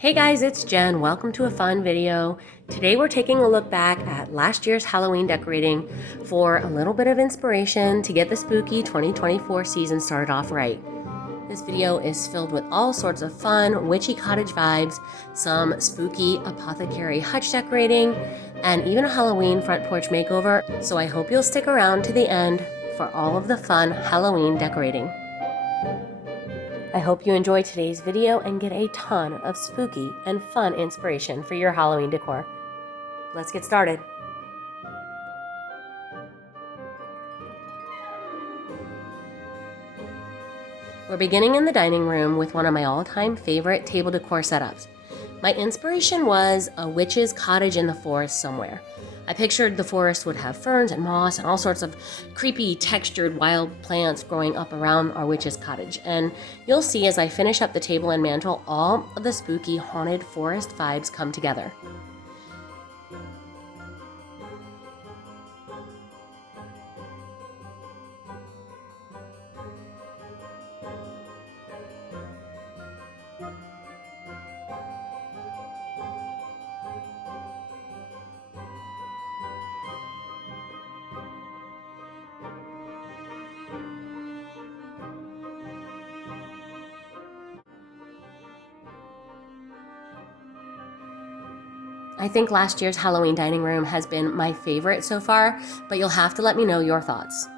Hey guys, it's Jen. Welcome to a fun video. Today we're taking a look back at last year's Halloween decorating for a little bit of inspiration to get the spooky 2024 season started off right. This video is filled with all sorts of fun, witchy cottage vibes, some spooky apothecary hutch decorating, and even a Halloween front porch makeover, so I hope you'll stick around to the end for all of the fun Halloween decorating. I hope you enjoy today's video and get a ton of spooky and fun inspiration for your Halloween decor. Let's get started. We're beginning in the dining room with one of my all-time favorite table decor setups. My inspiration was a witch's cottage in the forest somewhere. I pictured the forest would have ferns and moss and all sorts of creepy textured wild plants growing up around our witch's cottage. And you'll see as I finish up the table and mantle, all of the spooky haunted forest vibes come together. I think last year's Halloween dining room has been my favorite so far, but you'll have to let me know your thoughts.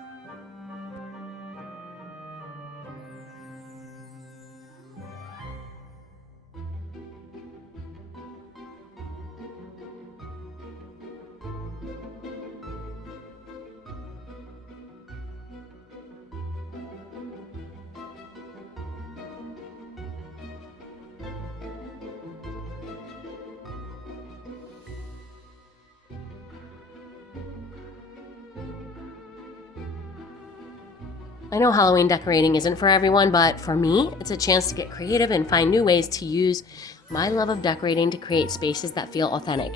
I know Halloween decorating isn't for everyone, but for me, it's a chance to get creative and find new ways to use my love of decorating to create spaces that feel authentic.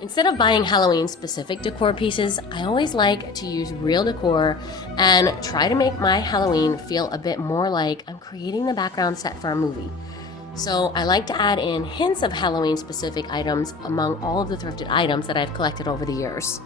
Instead of buying Halloween-specific decor pieces, I always like to use real decor and try to make my Halloween feel a bit more like I'm creating the background set for a movie. So I like to add in hints of Halloween-specific items among all of the thrifted items that I've collected over the years.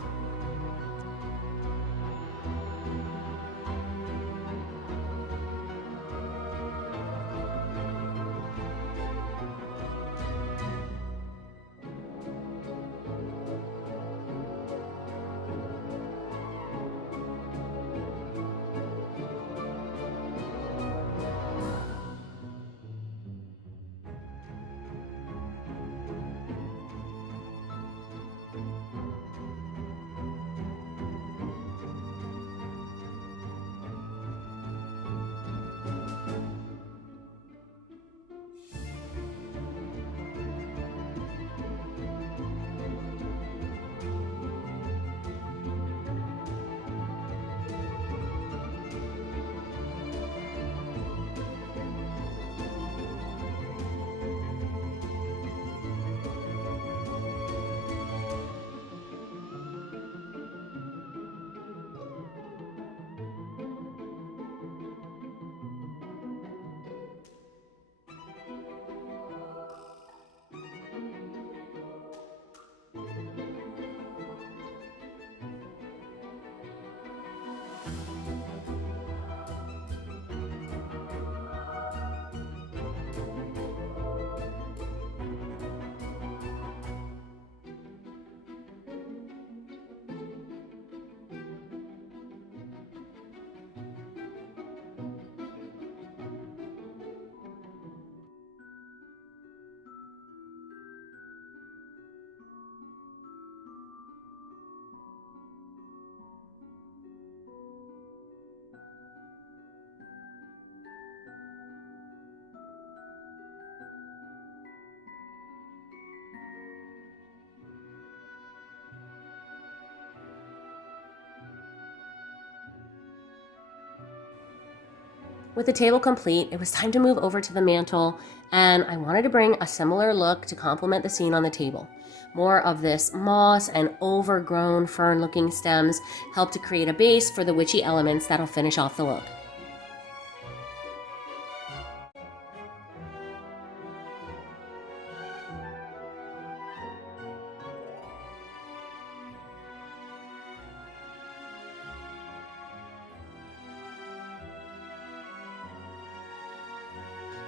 With the table complete, it was time to move over to the mantle, and I wanted to bring a similar look to complement the scene on the table. More of this moss and overgrown fern-looking stems help to create a base for the witchy elements that'll finish off the look.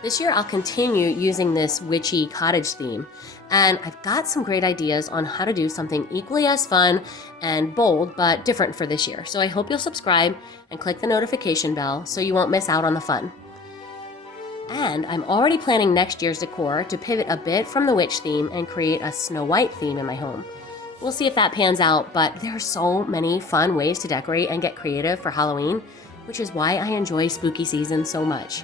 This year I'll continue using this witchy cottage theme, and I've got some great ideas on how to do something equally as fun and bold, but different for this year. So I hope you'll subscribe and click the notification bell so you won't miss out on the fun. And I'm already planning next year's decor to pivot a bit from the witch theme and create a Snow White theme in my home. We'll see if that pans out, but there are so many fun ways to decorate and get creative for Halloween, which is why I enjoy spooky season so much.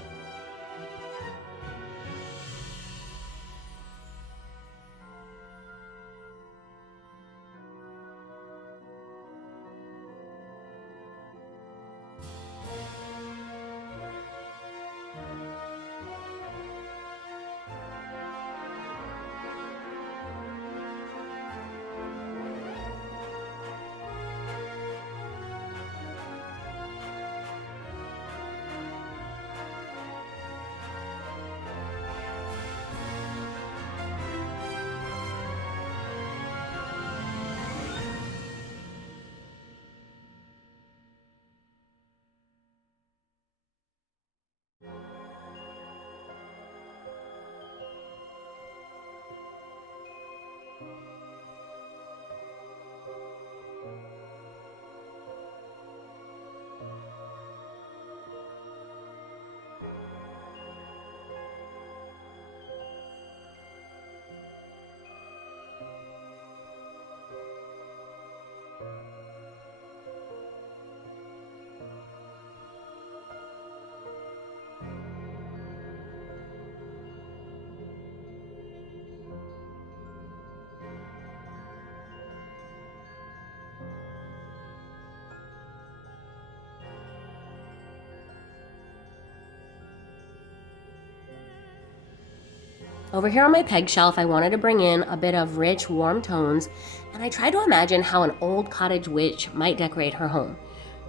Over here on my peg shelf, I wanted to bring in a bit of rich, warm tones, and I tried to imagine how an old cottage witch might decorate her home.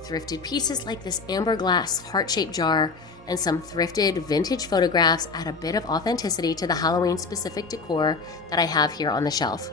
Thrifted pieces like this amber glass heart-shaped jar and some thrifted vintage photographs add a bit of authenticity to the Halloween-specific decor that I have here on the shelf.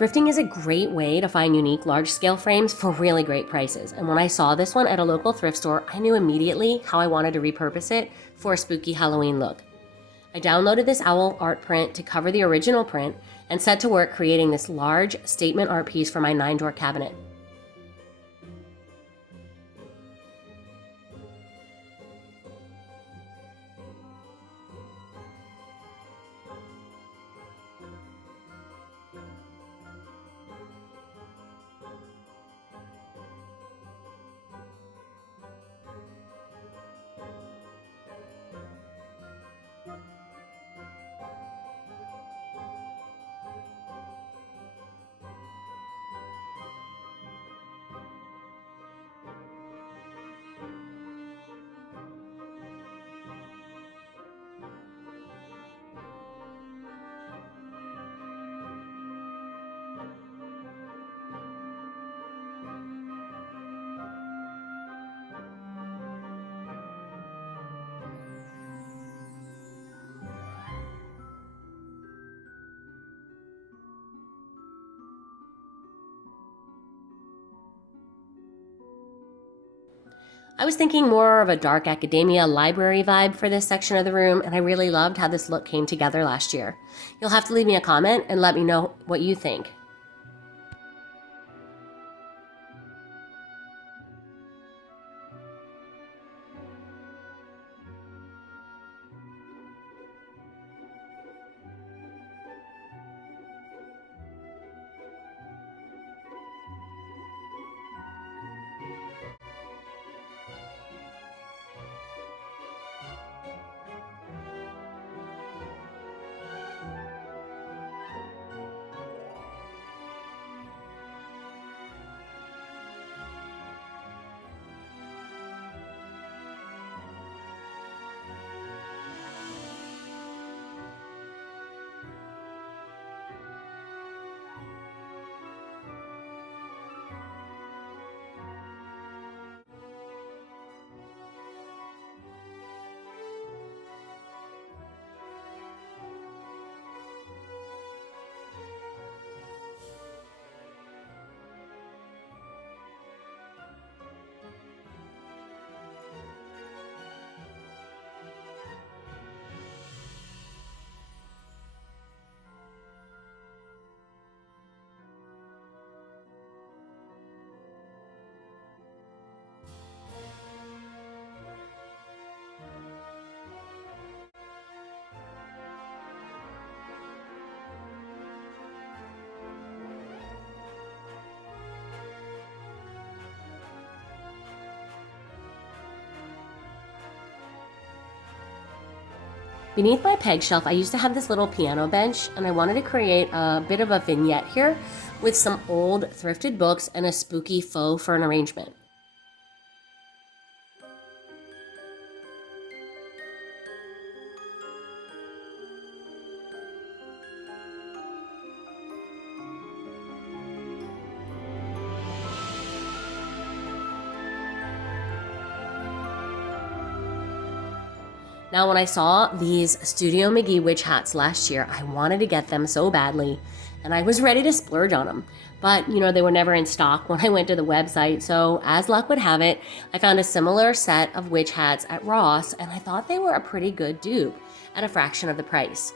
Thrifting is a great way to find unique large-scale frames for really great prices. And when I saw this one at a local thrift store, I knew immediately how I wanted to repurpose it for a spooky Halloween look. I downloaded this owl art print to cover the original print and set to work creating this large statement art piece for my 9-drawer cabinet. I was thinking more of a dark academia library vibe for this section of the room, and I really loved how this look came together last year. You'll have to leave me a comment and let me know what you think. Beneath my peg shelf, I used to have this little piano bench, and I wanted to create a bit of a vignette here with some old thrifted books and a spooky faux fern arrangement. Now, when I saw these Studio McGee witch hats last year, I wanted to get them so badly, and I was ready to splurge on them. But, they were never in stock when I went to the website, so as luck would have it, I found a similar set of witch hats at Ross, and I thought they were a pretty good dupe at a fraction of the price.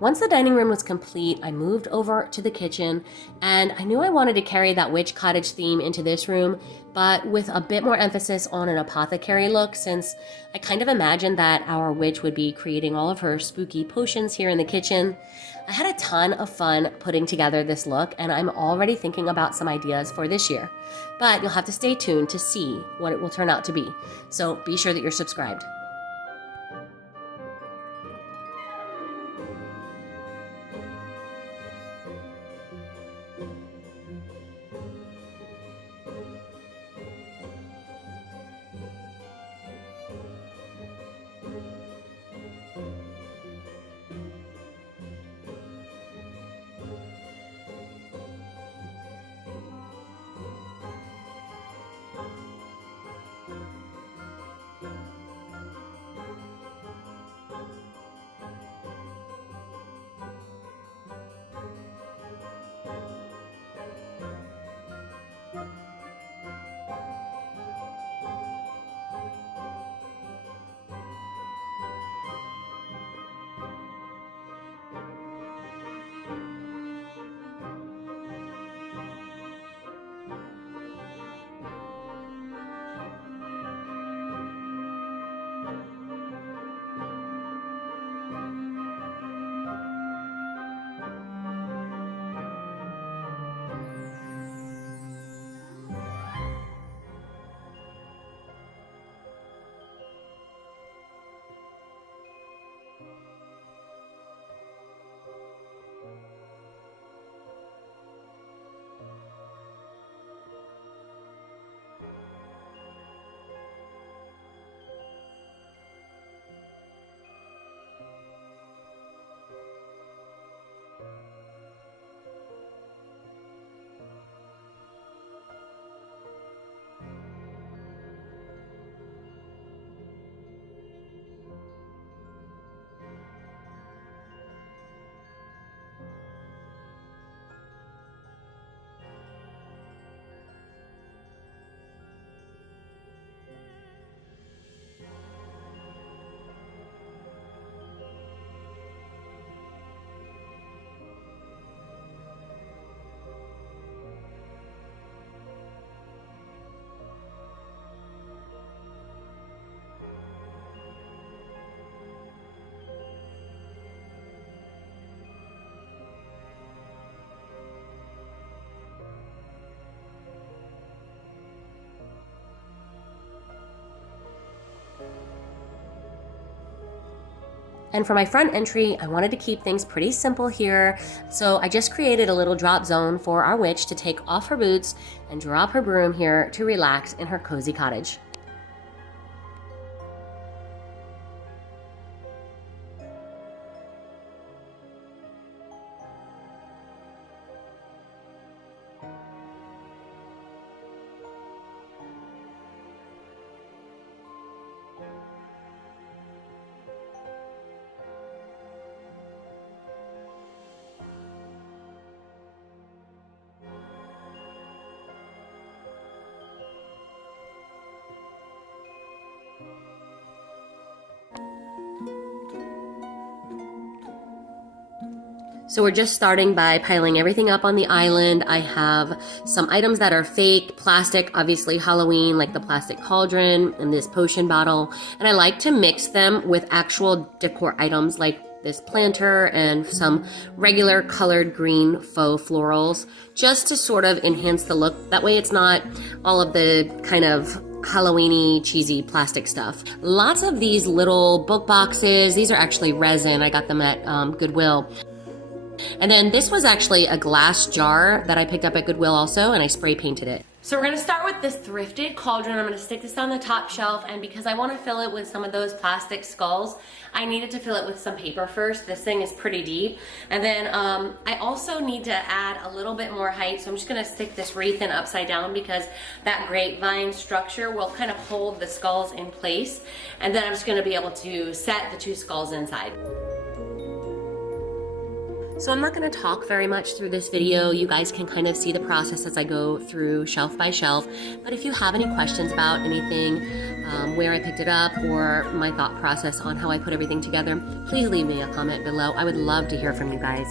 Once the dining room was complete, I moved over to the kitchen, and I knew I wanted to carry that witch cottage theme into this room, but with a bit more emphasis on an apothecary look, since I kind of imagined that our witch would be creating all of her spooky potions here in the kitchen. I had a ton of fun putting together this look, and I'm already thinking about some ideas for this year. But you'll have to stay tuned to see what it will turn out to be, so be sure that you're subscribed. And for my front entry, I wanted to keep things pretty simple here, so I just created a little drop zone for our witch to take off her boots and drop her broom here to relax in her cozy cottage. So we're just starting by piling everything up on the island. I have some items that are fake, plastic, obviously Halloween, like the plastic cauldron and this potion bottle. And I like to mix them with actual decor items like this planter and some regular colored green faux florals, just to sort of enhance the look. That way it's not all of the kind of Halloween-y, cheesy plastic stuff. Lots of these little book boxes. These are actually resin. I got them at Goodwill. And then this was actually a glass jar that I picked up at Goodwill also, and I spray painted it. So we're gonna start with this thrifted cauldron. I'm gonna stick this on the top shelf, and because I wanna fill it with some of those plastic skulls, I needed to fill it with some paper first. This thing is pretty deep. And then I also need to add a little bit more height, so I'm just gonna stick this wreath in upside down because that grapevine structure will kind of hold the skulls in place. And then I'm just gonna be able to set the two skulls inside. So I'm not going to talk very much through this video. You guys can kind of see the process as I go through shelf by shelf. But if you have any questions about anything, where I picked it up, or my thought process on how I put everything together, please leave me a comment below. I would love to hear from you guys.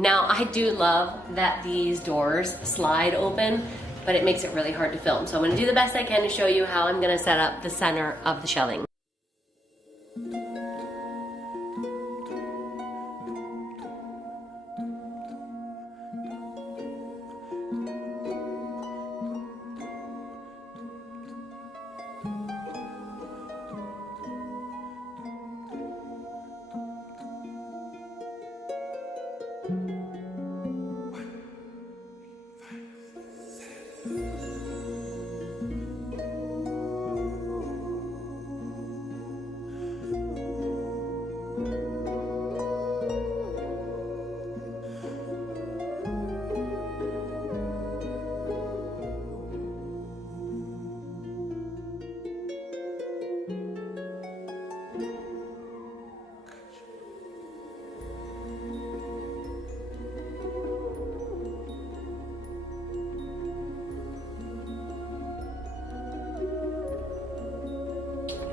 Now, I do love that these doors slide open, but it makes it really hard to film. So I'm gonna do the best I can to show you how I'm gonna set up the center of the shelving.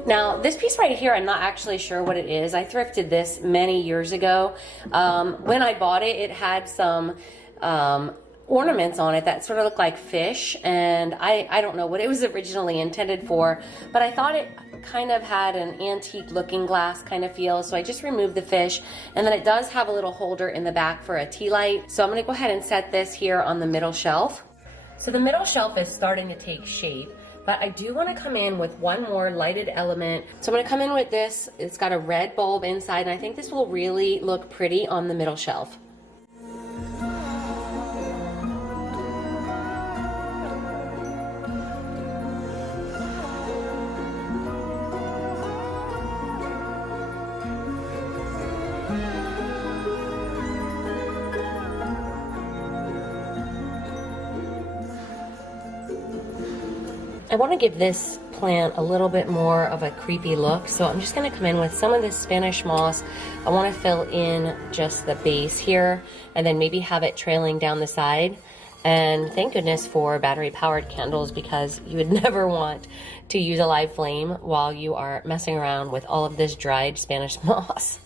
Now, this piece right here, I'm not actually sure what it is. I thrifted this many years ago. When I bought it, it had some ornaments on it that sort of looked like fish, and I don't know what it was originally intended for, but I thought it kind of had an antique looking glass kind of feel, so I just removed the fish. And then it does have a little holder in the back for a tea light. So I'm going to go ahead and set this here on the middle shelf. So the middle shelf is starting to take shape, but I do want to come in with one more lighted element. So I'm going to come in with this. It's got a red bulb inside, and I think this will really look pretty on the middle shelf. I want to give this plant a little bit more of a creepy look, so I'm just going to come in with some of this Spanish moss. I want to fill in just the base here, and then maybe have it trailing down the side. And thank goodness for battery powered candles, because you would never want to use a live flame while you are messing around with all of this dried Spanish moss.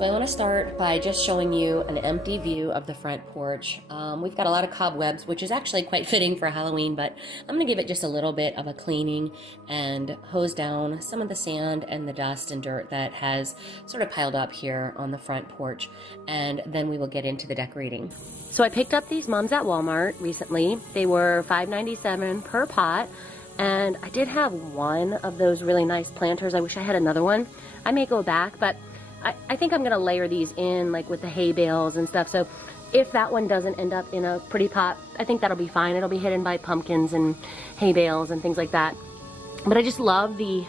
So I want to start by just showing you an empty view of the front porch. We've got a lot of cobwebs, which is actually quite fitting for Halloween, but I'm going to give it just a little bit of a cleaning and hose down some of the sand and the dust and dirt that has sort of piled up here on the front porch, and then we will get into the decorating. So I picked up these mums at Walmart recently. They were $5.97 per pot, and I did have one of those really nice planters. I wish I had another one. I may go back, but I think I'm gonna layer these in like with the hay bales and stuff. So if that one doesn't end up in a pretty pot, I think that'll be fine. It'll be hidden by pumpkins and hay bales and things like that. But I just love the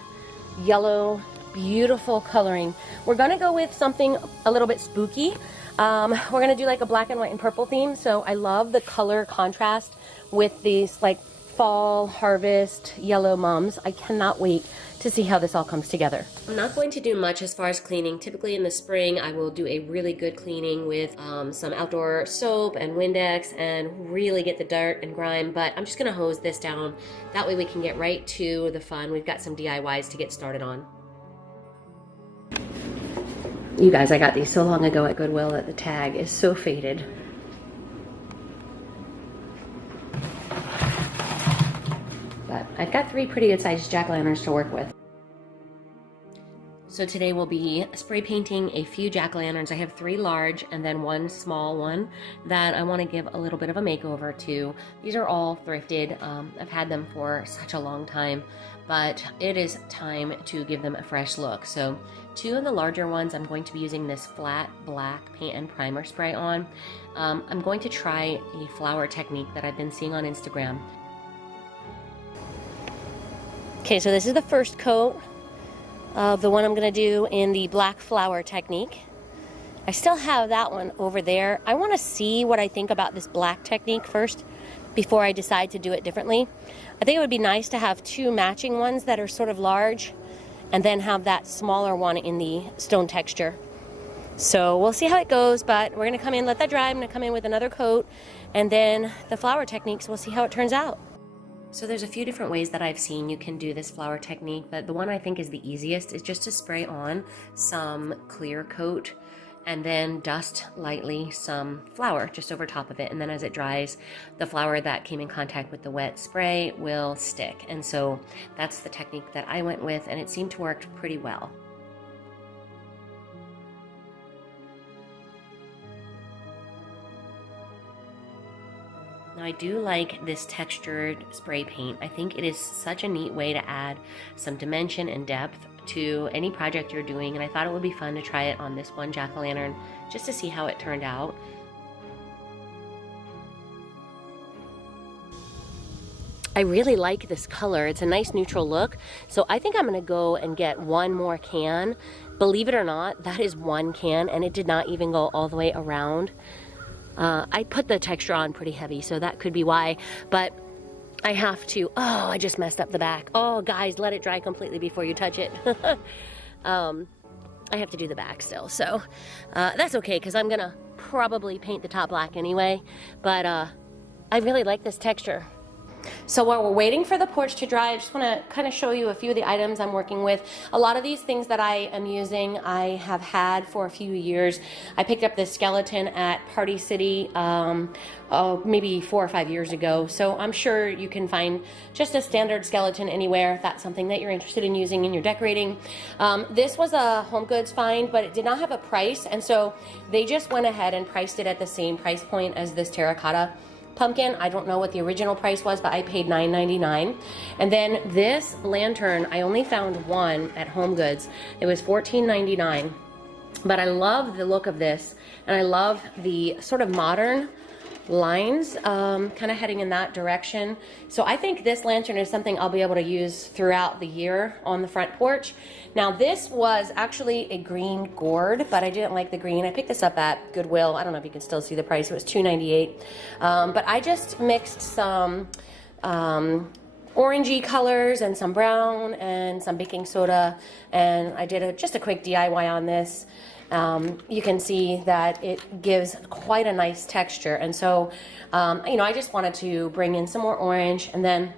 yellow, beautiful coloring. We're gonna go with something a little bit spooky. We're gonna do like a black and white and purple theme. So I love the color contrast with these like fall harvest yellow mums. I cannot wait to see how this all comes together. I'm not going to do much as far as cleaning. Typically in the spring I will do a really good cleaning with some outdoor soap and Windex and really get the dirt and grime, but I'm just gonna hose this down. That way we can get right to the fun. We've got some DIYs to get started on. You guys, I got these so long ago at Goodwill that the tag is so faded. But I've got 3 pretty good sized jack-o'-lanterns to work with. So today we'll be spray painting a few jack-o'-lanterns. I have 3 large and then 1 small one that I want to give a little bit of a makeover to. These are all thrifted. I've had them for such a long time, but it is time to give them a fresh look. So 2 of the larger ones I'm going to be using this flat black paint and primer spray on. I'm going to try a flower technique that I've been seeing on Instagram. Okay, so this is the first coat of the one I'm going to do in the black flower technique. I still have that one over there. I want to see what I think about this black technique first before I decide to do it differently. I think it would be nice to have 2 matching ones that are sort of large and then have that smaller one in the stone texture. So we'll see how it goes, but we're going to come in, let that dry. I'm going to come in with another coat, and then the flower techniques, we'll see how it turns out. So there's a few different ways that I've seen you can do this flower technique, but the one I think is the easiest is just to spray on some clear coat and then dust lightly some flour just over top of it. And then as it dries, the flour that came in contact with the wet spray will stick. And so that's the technique that I went with, and it seemed to work pretty well. Now I do like this textured spray paint. I think it is such a neat way to add some dimension and depth to any project you're doing, and I thought it would be fun to try it on this one jack-o'-lantern just to see how it turned out. I really like this color. It's a nice neutral look. So I think I'm gonna go and get 1 more can. Believe it or not, that is 1 can, and it did not even go all the way around. I put the texture on pretty heavy, so that could be why, but I have to, oh, I just messed up the back. Oh, guys, let it dry completely before you touch it. I have to do the back still, so that's okay, because I'm gonna probably paint the top black anyway, but I really like this texture. So while we're waiting for the porch to dry, I just want to kind of show you a few of the items I'm working with. A lot of these things that I am using, I have had for a few years. I picked up this skeleton at Party City maybe 4 or 5 years ago. So I'm sure you can find just a standard skeleton anywhere if that's something that you're interested in using in your decorating. This was a Home Goods find, but it did not have a price. And so they just went ahead and priced it at the same price point as this terracotta pumpkin. I don't know what the original price was, but I paid $9.99. And then this lantern, I only found one at Home Goods. It was $14.99. But I love the look of this, and I love the sort of modern lines kind of heading in that direction. So I think this lantern is something I'll be able to use throughout the year on the front porch. Now this was actually a green gourd, but I didn't like the green. I picked this up at Goodwill. I don't know if you can still see the price. It was $2.98. But I just mixed some orangey colors and some brown and some baking soda, and I did just a quick DIY on this. You can see that it gives quite a nice texture, and so you know, I just wanted to bring in some more orange, and then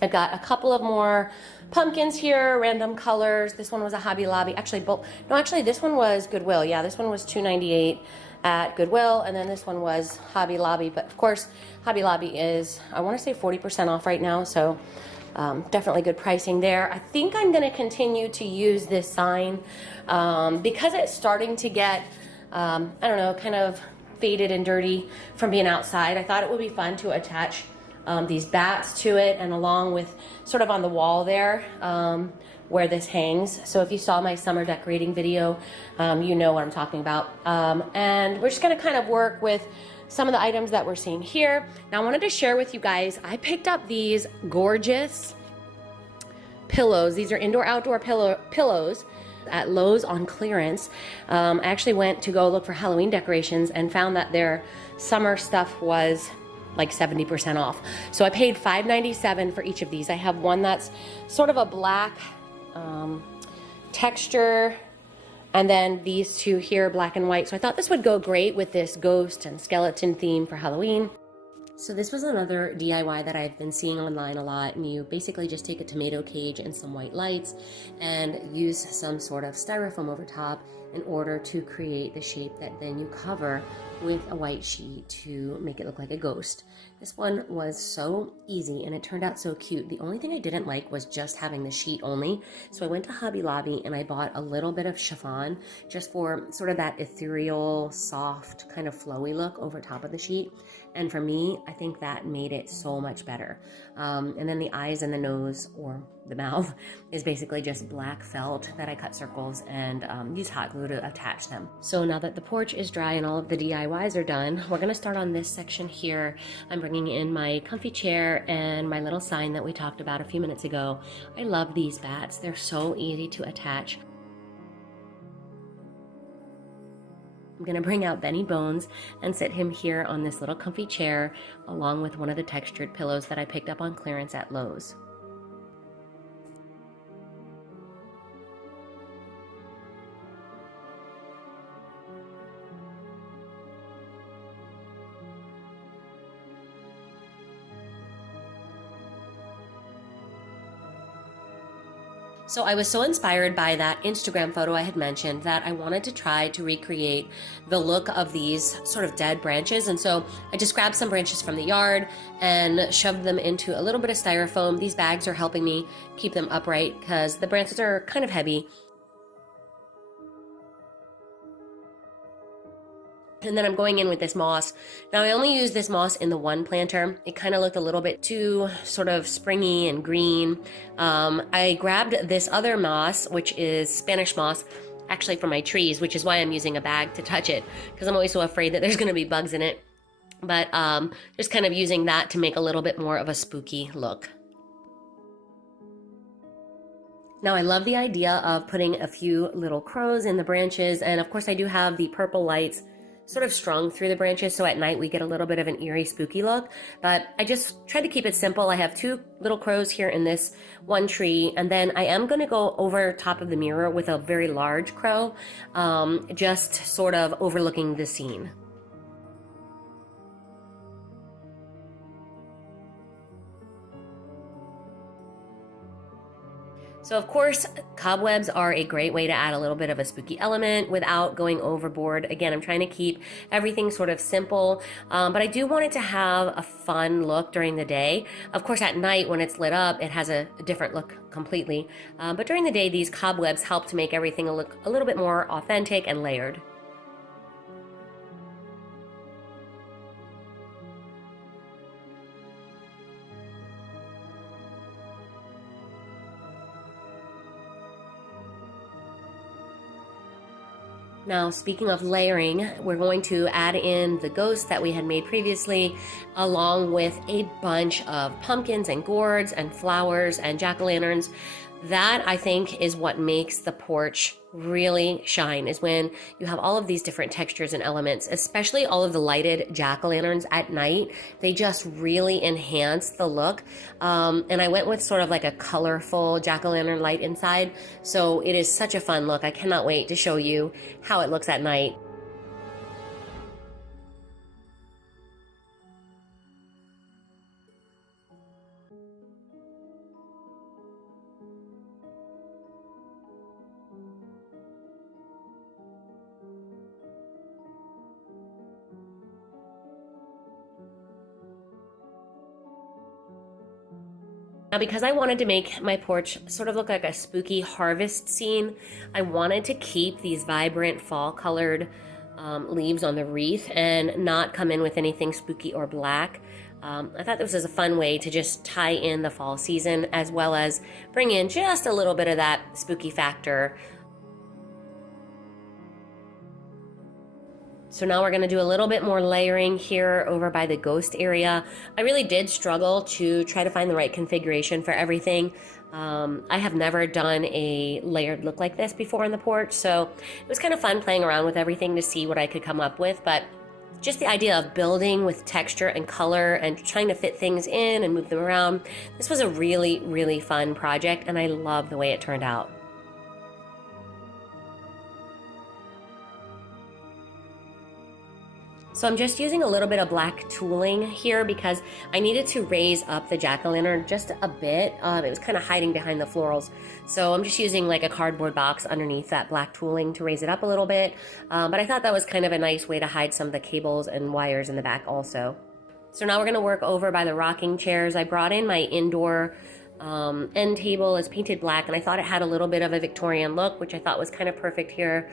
I've got a couple of more pumpkins here, random colors. This one was a Hobby Lobby. Actually, both. No, actually, this one was Goodwill. Yeah, this one was $2.98 at Goodwill, and then this one was Hobby Lobby. But of course, Hobby Lobby is, I want to say 40% off right now, so definitely good pricing there. I think I'm going to continue to use this sign because it's starting to get, I don't know, kind of faded and dirty from being outside. I thought it would be fun to attach these bats to it, and along with sort of on the wall there where this hangs. So if you saw my summer decorating video, you know what I'm talking about. And we're just going to kind of work with some of the items that we're seeing here. Now I wanted to share with you guys, I picked up these gorgeous pillows. These are indoor-outdoor pillows at Lowe's on clearance. I actually went to go look for Halloween decorations and found that their summer stuff was like 70% off. So I paid $5.97 for each of these. I have one that's sort of a black texture, and then these two here, black and white. So I thought this would go great with this ghost and skeleton theme for Halloween. So this was another DIY that I've been seeing online a lot, and you basically just take a tomato cage and some white lights and use some sort of styrofoam over top in order to create the shape that then you cover with a white sheet to make it look like a ghost. This one was so easy and it turned out so cute. The only thing I didn't like was just having the sheet only. So I went to Hobby Lobby and I bought a little bit of chiffon just for sort of that ethereal, soft, kind of flowy look over top of the sheet. And for me, I think that made it so much better. And then the eyes and the nose, or the mouth, is basically just black felt that I cut circles and use hot glue to attach them. So now that the porch is dry and all of the DIYs are done, we're gonna start on this section here. I'm bringing in my comfy chair and my little sign that we talked about a few minutes ago. I love these bats. They're so easy to attach. I'm gonna bring out Benny Bones and sit him here on this little comfy chair along with one of the textured pillows that I picked up on clearance at Lowe's. So I was so inspired by that Instagram photo I had mentioned that I wanted to try to recreate the look of these sort of dead branches. And so I just grabbed some branches from the yard and shoved them into a little bit of styrofoam. These bags are helping me keep them upright because the branches are kind of heavy. And then I'm going in with this moss. Now I only use this moss in the one planter. It kind of looked a little bit too sort of springy and green. I grabbed this other moss, which is Spanish moss, actually for my trees, which is why I'm using a bag to touch it, because I'm always so afraid that there's gonna be bugs in it. But just kind of using that to make a little bit more of a spooky look. Now I love the idea of putting a few little crows in the branches, and of course I do have the purple lights sort of strung through the branches, so at night we get a little bit of an eerie, spooky look. But I just tried to keep it simple. I have two little crows here in this one tree, and then I am going to go over top of the mirror with a very large crow, just sort of overlooking the scene. So of course, cobwebs are a great way to add a little bit of a spooky element without going overboard. Again, I'm trying to keep everything sort of simple, but I do want it to have a fun look during the day. Of course, at night when it's lit up, it has a different look completely. But during the day, these cobwebs help to make everything look a little bit more authentic and layered. Now, speaking of layering, we're going to add in the ghost that we had made previously, along with a bunch of pumpkins and gourds and flowers and jack-o'-lanterns. That, I think, is what makes the porch really shine, is when you have all of these different textures and elements, especially all of the lighted jack-o'-lanterns at night. They just really enhance the look. And I went with sort of like a colorful jack-o'-lantern light inside. So it is such a fun look. I cannot wait to show you how it looks at night. Now, because I wanted to make my porch sort of look like a spooky harvest scene, I wanted to keep these vibrant fall-colored leaves on the wreath and not come in with anything spooky or black. I thought this was a fun way to just tie in the fall season as well as bring in just a little bit of that spooky factor. So now we're going to do a little bit more layering here over by the ghost area. I really did struggle to try to find the right configuration for everything. I have never done a layered look like this before on the porch, so it was kind of fun playing around with everything to see what I could come up with. But just the idea of building with texture and color and trying to fit things in and move them around, this was a really, really fun project, and I love the way it turned out. So I'm just using a little bit of black tooling here because I needed to raise up the jack-o'-lantern just a bit. It was kind of hiding behind the florals. So I'm just using like a cardboard box underneath that black tooling to raise it up a little bit. But I thought that was kind of a nice way to hide some of the cables and wires in the back also. So now we're going to work over by the rocking chairs. I brought in my indoor end table. It's painted black, and I thought it had a little bit of a Victorian look, which I thought was kind of perfect here.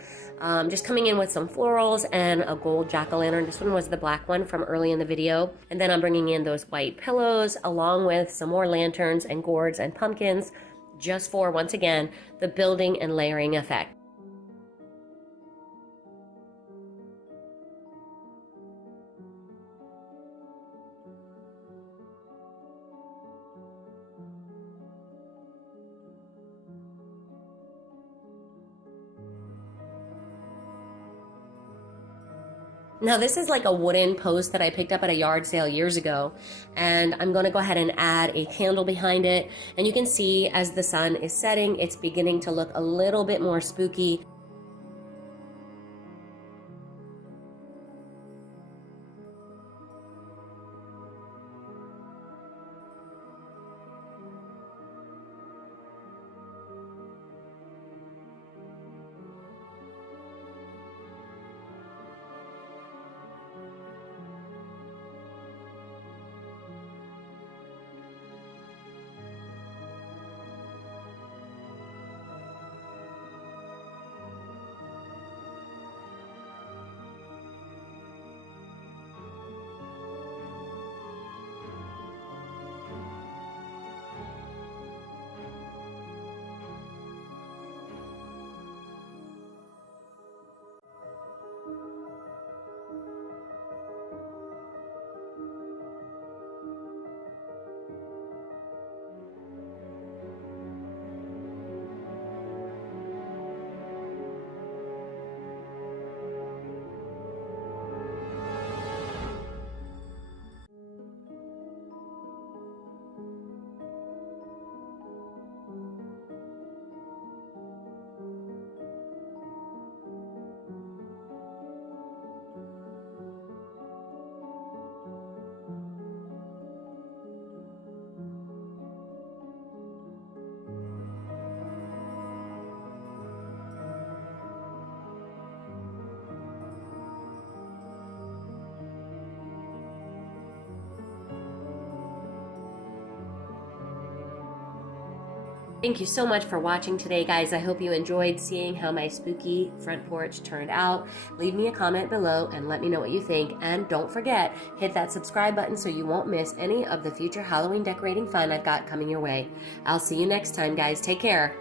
Just coming in with some florals and a gold jack-o'-lantern. This one was the black one from early in the video. And then I'm bringing in those white pillows along with some more lanterns and gourds and pumpkins, just for, once again, the building and layering effect. Now this is like a wooden post that I picked up at a yard sale years ago, and I'm going to go ahead and add a candle behind it, and you can see as the sun is setting, it's beginning to look a little bit more spooky. Thank you so much for watching today, guys. I hope you enjoyed seeing how my spooky front porch turned out. Leave me a comment below and let me know what you think. And don't forget, hit that subscribe button so you won't miss any of the future Halloween decorating fun I've got coming your way. I'll see you next time, guys. Take care.